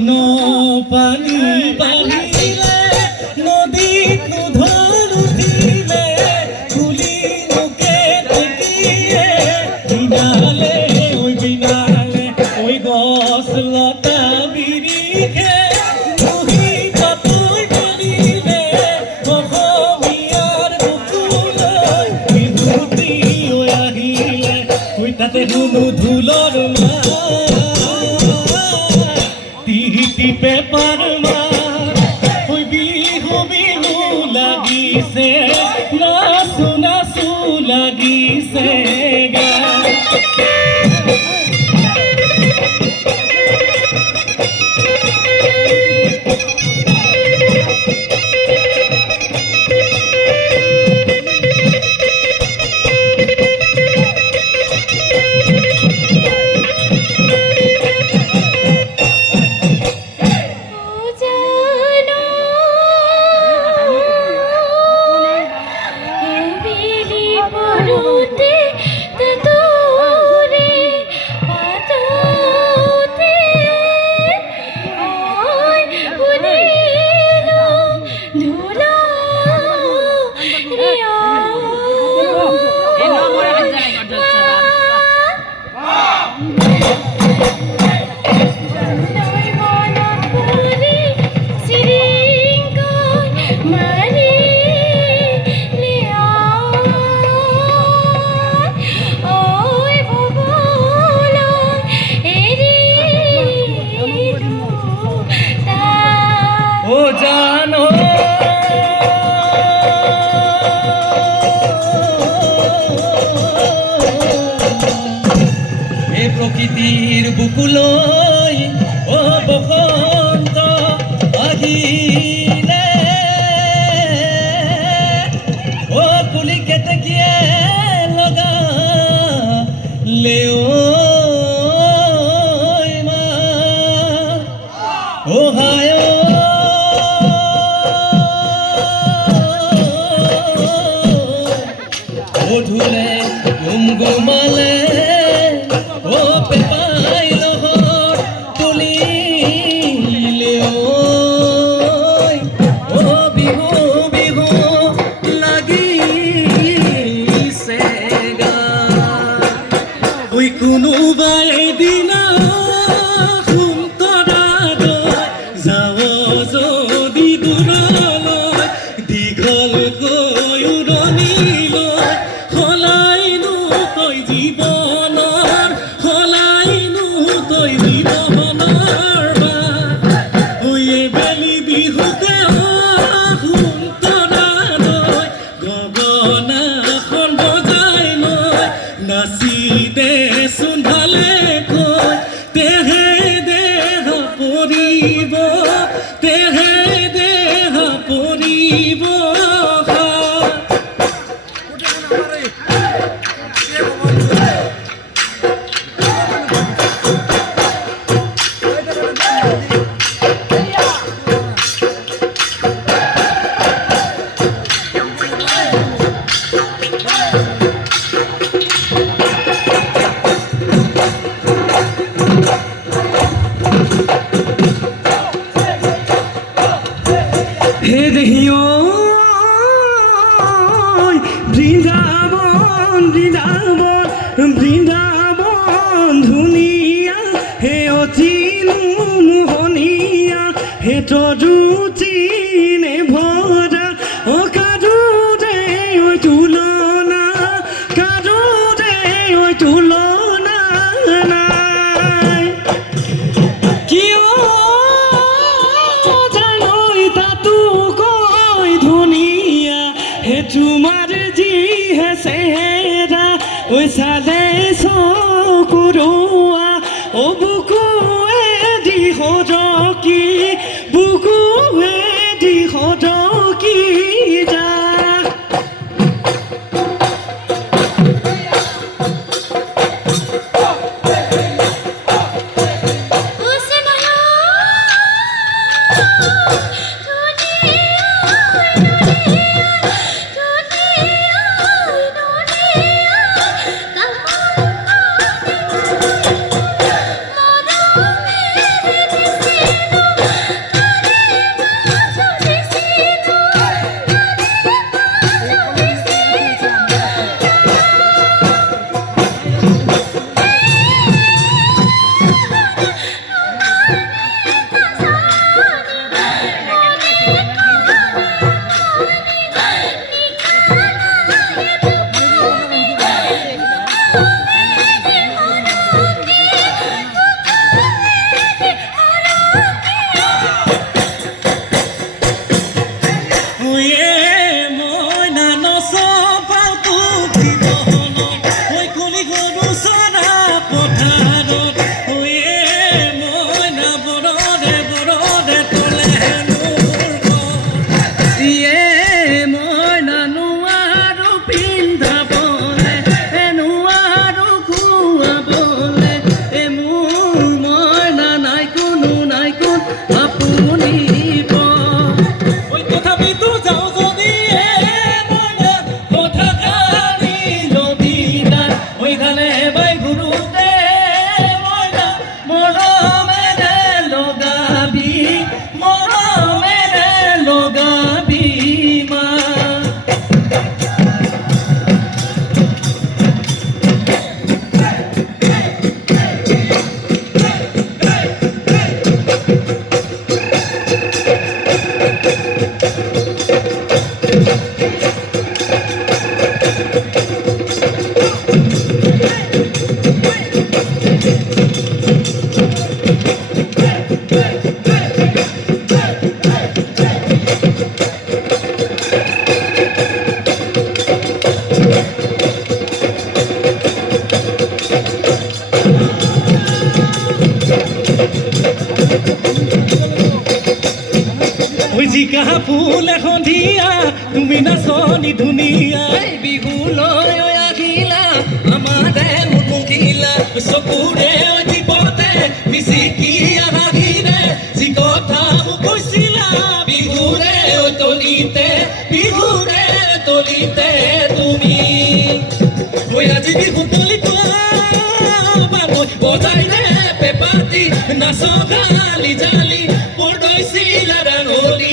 ন পানী বাঢ়িলে নদীত নুধন উঠিলে তুলি লোকে দেখিয়ে বিনালে ওই গছ লতা বিৰিখে বহি পাতৈ মেলিলে অসমীয়াৰ বুকুলৈ বিহুতি আহিলে তাতে শুনো ঢোলৰ পেপার ওই বিহু বিহু লাগিছে নাচু নাচু লাগিছে প্রকৃতির বুকুলৈ ও বসন্ত আহিলে ও কুলি কেতেকীয়ে লগালে মা ও হায় ও ঢোলে গুমগুমালে কোনোবাই দিনা যাওঁ যদি দূৰলৈ দীঘলকৈ উৰণিলৈ সলাইনো তই জীৱনৰ সলাইনো তই জীৱনৰ বেলি বিহুতে সুন্তৰালৈ গগনাখন বজাই লৈ নাচি দেচোন ভালে কৈ তেহে দেহ পৰিব তেহে দেহ পৰিব হে দেহিও বৃন্দাবন বৃন্দাবন বৃন্দাবন ধুনীয়া হে অতি মোহনীয়া হে তৰুচিনে ভৰা ও কাদুৰে ঐ তুলনা কাদুৰে ঐ তুলনা নাই কিয় তোমাৰ জি হে চেহেৰা ওই চালে চকুৰোৱা ও বুকুৱে দি সজকি বুকুৱে দি সজকি যা ওই জিকা ফুল এখন দিয়া তুমি নাচনি ধুনীয়া বিহুলৈ আহিলা আমাৰে মুখিলা চকুৰে দিবতে মিচিকি আহিৰে যি কথা মোক কৈছিলা বিহুৰে তলিতে তুমি ঐ আজি বিহু তলিত বজাই ৰে পেপাতি নাচ গালি জালি পৰদৈছিলা ডাঙৰি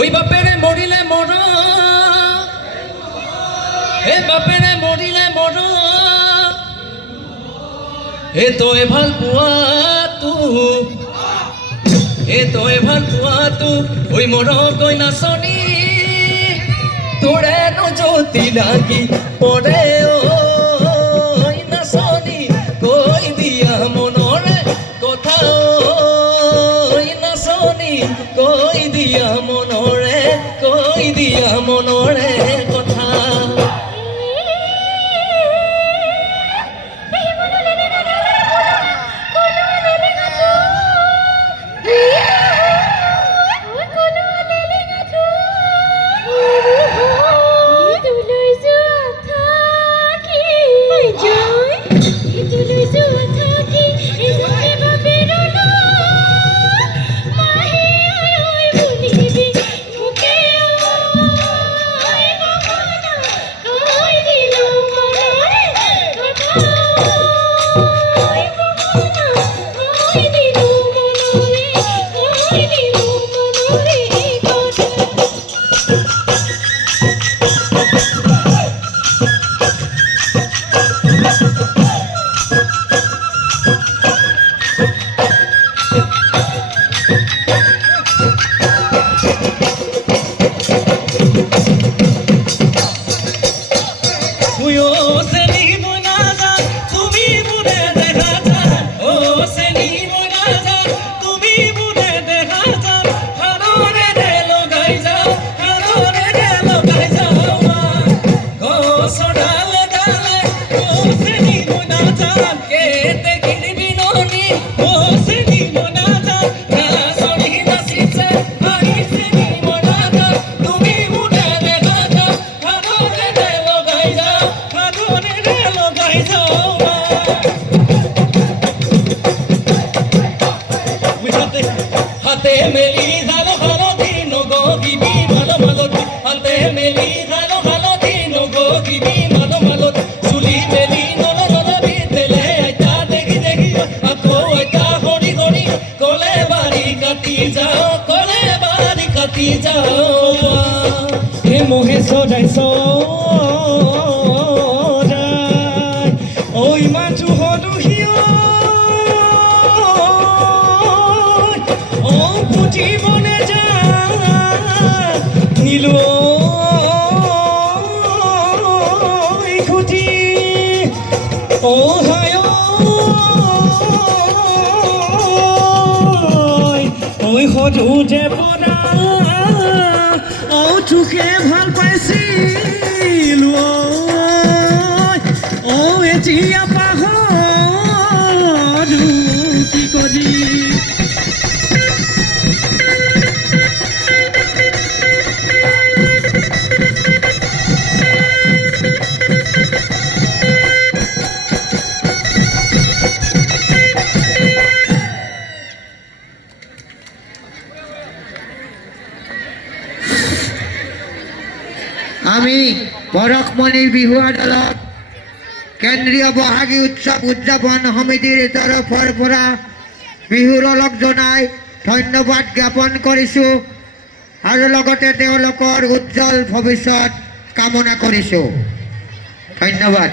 ওই বাপেৰে মৰিলে মৰিলে তই ভাল পোৱাটো ওই মৰকৈ নাচনি তোৰে নজ্যোতি লাগি পৰে ঐ নাচনি কৈ দিয়া মনৰে কথা ঐ নাচনি কৈ দিয়া মনৰে কথা Coleba বাড়ি কাটি যাও কলে বাড়ি কাটি যাও হে মোহে সদাই ওই মাছু হদুহিও ও পুঁজি বনে যা নীলো খুঁটি ও হায় ওই সজু যে পৰা ও চোখে ভাল পাইছিলো ও এতিয়া পাহৰো কি কৰি আমি পৰশমণিৰ বিহু আদালত কেন্দ্ৰীয় বহাগী উৎসৱ উদযাপন সমিতিৰ তৰফৰ পৰা বিহুৰ অলক জনাই ধন্যবাদ জ্ঞাপন কৰিছোঁ আৰু লগতে তেওঁলোকৰ উজ্জ্বল ভৱিষ্যত কামনা কৰিছোঁ। ধন্যবাদ।